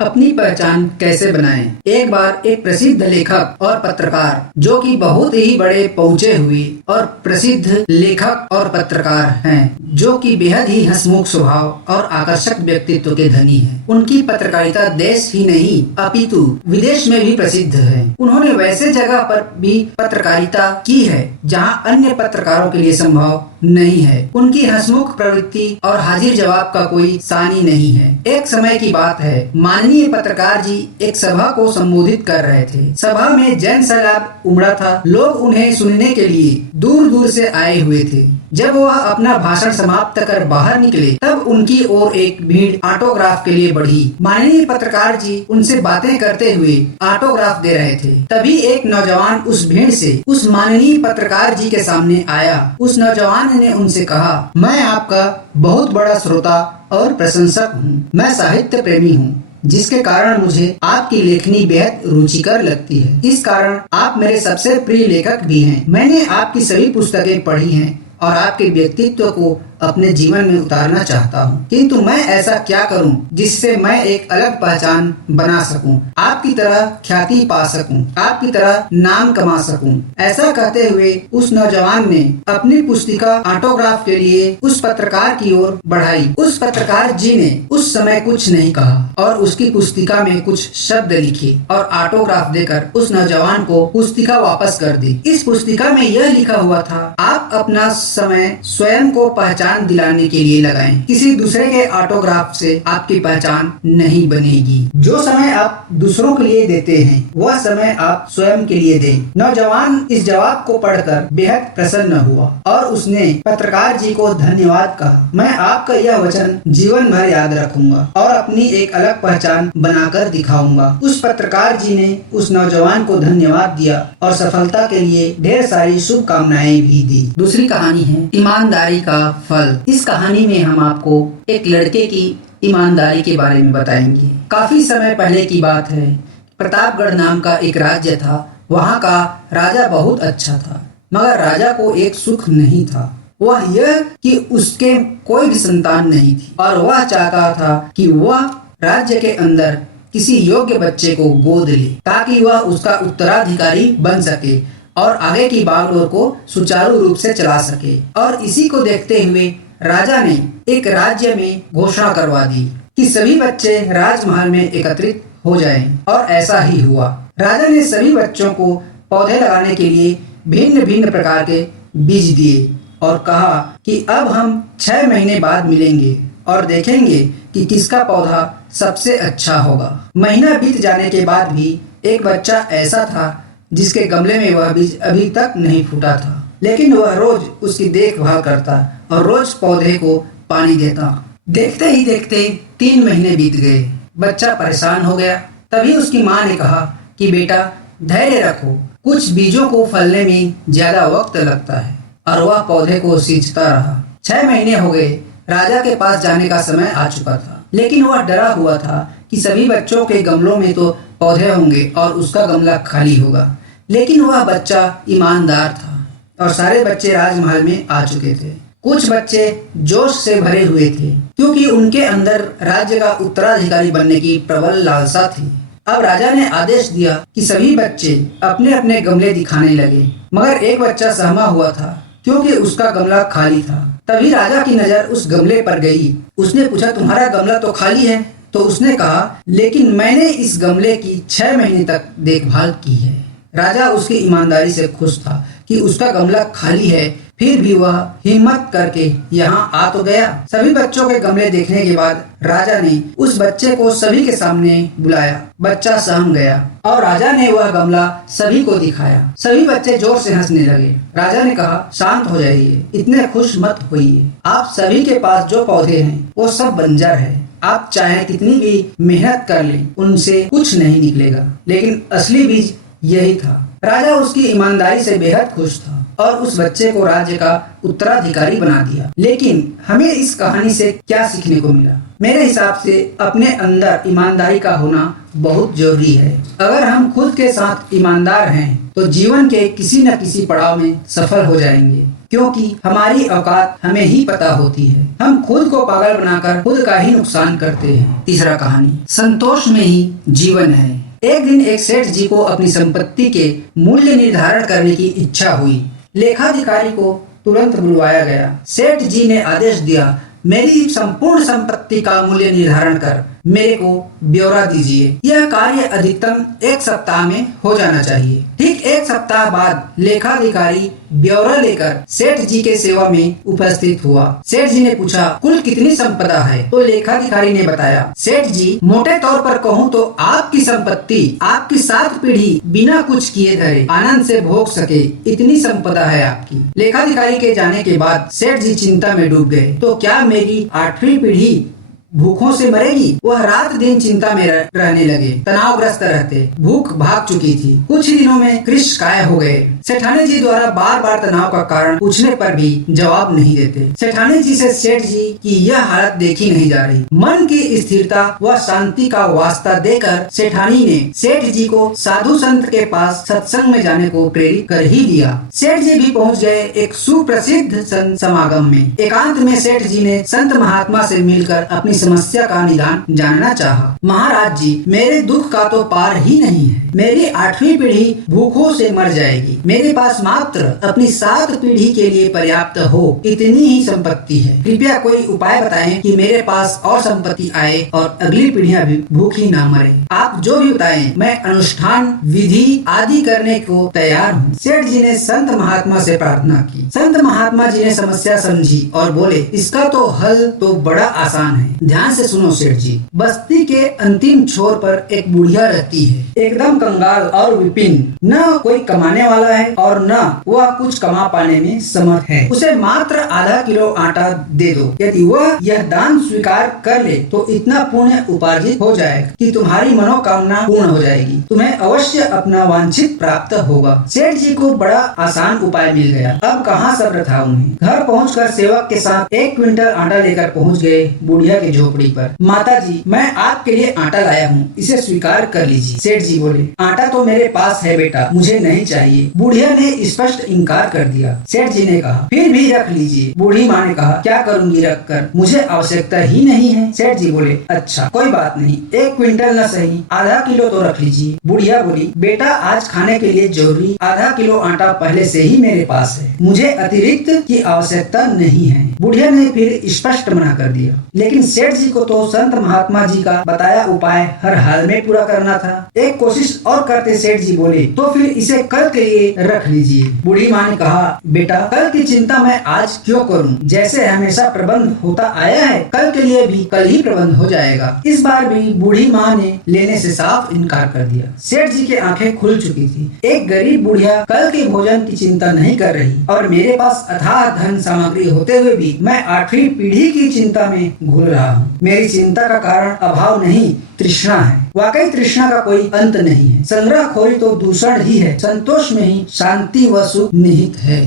अपनी पहचान कैसे बनाएं? एक बार एक प्रसिद्ध लेखक और पत्रकार जो कि बहुत ही बड़े पहुंचे हुए और प्रसिद्ध लेखक और पत्रकार हैं, जो कि बेहद ही हंसमुख स्वभाव और आकर्षक व्यक्तित्व के धनी हैं। उनकी पत्रकारिता देश ही नहीं अपितु विदेश में भी प्रसिद्ध है। उन्होंने वैसे जगह पर भी पत्रकारिता की है जहां अन्य पत्रकारों के लिए संभव नहीं है। उनकी हंसमुख प्रवृत्ति और हाजिर जवाब का कोई सानी नहीं है। एक समय की बात है, माननीय पत्रकार जी एक सभा को संबोधित कर रहे थे। सभा में जन सैलाब उमड़ा था। लोग उन्हें सुनने के लिए दूर दूर से आए हुए थे। जब वह अपना भाषण समाप्त कर बाहर निकले, तब उनकी ओर एक भीड़ ऑटोग्राफ के लिए बढ़ी। माननीय पत्रकार जी उनसे बातें करते हुए ऑटोग्राफ दे रहे थे। तभी एक नौजवान उस भीड़ से उस माननीय पत्रकार जी के सामने आया। उस नौजवान ने उनसे कहा, मैं आपका बहुत बड़ा श्रोता और प्रशंसक हूँ। मैं साहित्य प्रेमी हूँ, जिसके कारण मुझे आपकी लेखनी बेहद रुचिकर लगती है। इस कारण आप मेरे सबसे प्रिय लेखक भी हैं। मैंने आपकी सभी पुस्तकें पढ़ी हैं और आपके व्यक्तित्व को अपने जीवन में उतारना चाहता हूँ, किंतु मैं ऐसा क्या करूँ जिससे मैं एक अलग पहचान बना सकूँ, आपकी तरह ख्याति पा सकूँ, आपकी तरह नाम कमा सकूँ। ऐसा कहते हुए उस नौजवान ने अपनी पुस्तिका ऑटोग्राफ के लिए उस पत्रकार की ओर बढ़ाई। उस पत्रकार जी ने उस समय कुछ नहीं कहा और उसकी पुस्तिका में कुछ शब्द लिखे और ऑटोग्राफ देकर उस नौजवान को पुस्तिका वापस कर दी। इस पुस्तिका में यह लिखा हुआ था, आप अपना समय स्वयं को पहचान दिलाने के लिए लगाएं। किसी दूसरे के ऑटोग्राफ से आपकी पहचान नहीं बनेगी। जो समय आप दूसरों के लिए देते हैं, वह समय आप स्वयं के लिए दें। नौजवान इस जवाब को पढ़कर बेहद प्रसन्न हुआ और उसने पत्रकार जी को धन्यवाद कहा। मैं आपका यह वचन जीवन भर याद रखूंगा और अपनी एक अलग पहचान बनाकर दिखाऊंगा। उस पत्रकार जी ने उस नौजवान को धन्यवाद दिया और सफलता के लिए ढेर सारी शुभकामनाएं भी दी। दूसरी कहानी है ईमानदारी का फल। इस कहानी में हम आपको एक लड़के की ईमानदारी के बारे में बताएंगे। काफी समय पहले की बात है। प्रतापगढ़ नाम का एक राज्य था। वहाँ का राजा बहुत अच्छा था, मगर राजा को एक सुख नहीं था। वह यह कि उसके कोई भी संतान नहीं थी और वह चाहता था कि वह राज्य के अंदर किसी योग्य बच्चे को गोद ले, ताकि वह उसका उत्तराधिकारी बन सके और आगे की बागडोर को सुचारू रूप से चला सके। और इसी को देखते हुए राजा ने एक राज्य में घोषणा करवा दी कि सभी बच्चे राजमहल में एकत्रित हो जाएं। और ऐसा ही हुआ। राजा ने सभी बच्चों को पौधे लगाने के लिए भिन्न भिन्न प्रकार के बीज दिए और कहा कि अब हम 6 महीने बाद मिलेंगे और देखेंगे कि किसका पौधा सबसे अच्छा होगा। महीना बीत जाने के बाद भी एक बच्चा ऐसा था जिसके गमले में वह बीज अभी तक नहीं फूटा था, लेकिन वह रोज उसकी देखभाल करता और रोज पौधे को पानी देता। देखते ही देखते 3 महीने बीत गए। बच्चा परेशान हो गया। तभी उसकी माँ ने कहा कि बेटा धैर्य रखो, कुछ बीजों को फलने में ज्यादा वक्त लगता है। और वह पौधे को सींचता रहा। 6 महीने हो गए। राजा के पास जाने का समय आ चुका था, लेकिन वह डरा हुआ था कि सभी बच्चों के गमलों में तो पौधे होंगे और उसका गमला खाली होगा। लेकिन वह बच्चा ईमानदार था और सारे बच्चे राजमहल में आ चुके थे। कुछ बच्चे जोश से भरे हुए थे, क्योंकि उनके अंदर राज्य का उत्तराधिकारी बनने की प्रबल लालसा थी। अब राजा ने आदेश दिया कि सभी बच्चे अपने अपने गमले दिखाने लगे, मगर एक बच्चा सहमा हुआ था क्योंकि उसका गमला खाली था। तभी राजा की नजर उस गमले पर गई। उसने पूछा, तुम्हारा गमला तो खाली है? तो उसने कहा, लेकिन मैंने इस गमले की 6 महीने तक देखभाल की है। राजा उसकी ईमानदारी से खुश था कि उसका गमला खाली है, फिर भी वह हिम्मत करके यहाँ आ तो गया। सभी बच्चों के गमले देखने के बाद राजा ने उस बच्चे को सभी के सामने बुलाया। बच्चा सहम गया और राजा ने वह गमला सभी को दिखाया। सभी बच्चे जोर से हंसने लगे। राजा ने कहा, शांत हो जाइए, इतने खुश मत होइए। आप सभी के पास जो पौधे हैं वो सब बंजर है। आप चाहे कितनी भी मेहनत कर लें, उनसे कुछ नहीं निकलेगा। लेकिन असली बीज यही था। राजा उसकी ईमानदारी से बेहद खुश था और उस बच्चे को राज्य का उत्तराधिकारी बना दिया। लेकिन हमें इस कहानी से क्या सीखने को मिला? मेरे हिसाब से अपने अंदर ईमानदारी का होना बहुत जरूरी है। अगर हम खुद के साथ ईमानदार हैं तो जीवन के किसी न किसी पड़ाव में सफल हो जाएंगे, क्योंकि हमारी औकात हमें ही पता होती है। हम खुद को पागल बनाकर खुद का ही नुकसान करते हैं। तीसरा कहानी, संतोष में ही जीवन है। एक दिन एक सेठ जी को अपनी संपत्ति के मूल्य निर्धारण करने की इच्छा हुई। लेखाधिकारी को तुरंत बुलवाया गया। सेठ जी ने आदेश दिया, मेरी संपूर्ण संपत्ति का मूल्य निर्धारण कर मेरे को ब्यौरा दीजिए। यह कार्य अधिकतम 1 सप्ताह में हो जाना चाहिए। ठीक 1 सप्ताह बाद लेखाधिकारी ब्यौरा लेकर सेठ जी के सेवा में उपस्थित हुआ। सेठ जी ने पूछा, कुल कितनी संपदा है? तो लेखाधिकारी ने बताया, सेठ जी, मोटे तौर पर कहूँ तो आपकी संपत्ति आपकी 7 पीढ़ी बिना कुछ किए धरे आनंद से भोग सके, इतनी संपदा है आपकी। लेखाधिकारी के जाने के बाद सेठ जी चिंता में डूब गए। तो क्या मेरी 8वीं पीढ़ी भूखों से मरेगी? वह रात दिन चिंता में रहने लगे, तनावग्रस्त रहते। भूख भाग चुकी थी। कुछ ही दिनों में कृष काय हो गए। सेठानी जी द्वारा बार बार तनाव का कारण पूछने पर भी जवाब नहीं देते। सेठानी जी से सेठ जी की यह हालत देखी नहीं जा रही। मन की स्थिरता व शांति का वास्ता देकर सेठानी ने सेठ जी को साधु संत के पास सत्संग में जाने को प्रेरित कर ही दिया। सेठ जी भी पहुंच गए एक सुप्रसिद्ध संत समागम में। एकांत में सेठ जी ने संत महात्मा से मिलकर अपनी समस्या का निदान जानना चाहा। महाराज जी, मेरे दुख का तो पार ही नहीं है। मेरी 8वीं पीढ़ी भूखों से मर जाएगी। मेरे पास मात्र अपनी 7 पीढ़ी के लिए पर्याप्त हो, इतनी ही संपत्ति है। कृपया कोई उपाय बताएं कि मेरे पास और संपत्ति आए और अगली पीढ़ियां भी भूखी ना मरे। आप जो भी बताएं, मैं अनुष्ठान विधि आदि करने को तैयार हूँ। सेठ जी ने संत महात्मा से प्रार्थना की। संत महात्मा जी ने समस्या समझी और बोले, इसका तो हल तो बड़ा आसान है। ध्यान से सुनो सेठ जी। बस्ती के अंतिम छोर पर एक बुढ़िया रहती है, एकदम कंगाल और विपिन। न कोई कमाने वाला है और न वह कुछ कमा पाने में समर्थ है। उसे मात्र आधा किलो आटा दे दो। यदि वह यह दान स्वीकार कर ले तो इतना पुण्य उपार्जित हो जाएगा कि तुम्हारी मनोकामना पूर्ण हो जाएगी। तुम्हें अवश्य अपना वांछित प्राप्त होगा। सेठ जी को बड़ा आसान उपाय मिल गया। अब कहाँ सब्र था उन्हें। घर पहुंचकर सेवक के साथ 1 क्विंटल आटा लेकर पहुंच गए बुढ़िया की झोपड़ी पर। माता जी, मैं आपके लिए आटा लाया हूँ, इसे स्वीकार कर लीजिए। सेठ जी बोले, आटा तो मेरे पास है बेटा, मुझे नहीं चाहिए। बुढ़िया ने स्पष्ट इनकार कर दिया। सेठ जी ने कहा, फिर भी रख लीजिए। बूढ़ी माँ ने कहा, क्या करूंगी रख कर, मुझे आवश्यकता ही नहीं है। सेठ जी बोले, अच्छा कोई बात नहीं, 1 क्विंटल न सही, आधा किलो तो रख लीजिए। बुढ़िया बोली, बेटा आज खाने के लिए जरूरी आधा किलो आटा पहले से ही मेरे पास है, मुझे अतिरिक्त की आवश्यकता नहीं है। बुढ़िया ने फिर स्पष्ट मना कर दिया। लेकिन सेठ जी को तो संत महात्मा जी का बताया उपाय हर हाल में पूरा करना था। एक कोशिश और करते सेठ जी बोले, तो फिर इसे कल के लिए रख लीजिए। बूढ़ी माँ ने कहा, बेटा कल की चिंता मैं आज क्यों करूं? जैसे हमेशा प्रबंध होता आया है, कल के लिए भी कल ही प्रबंध हो जाएगा। इस बार भी बूढ़ी माँ ने लेने से साफ इनकार कर दिया। सेठ जी की आंखें खुल चुकी थी। एक गरीब बुढ़िया कल के भोजन की चिंता नहीं कर रही और मेरे पास अथाह धन सामग्री होते हुए भी मैं 8वीं पीढ़ी की चिंता में घुल रहा हूँ। मेरी चिंता का कारण अभाव नहीं, तृष्णा है। वाकई तृष्णा का कोई अंत नहीं है। संग्रहखोरी तो दूषण ही है। संतोष में ही शांति व सुख निहित है।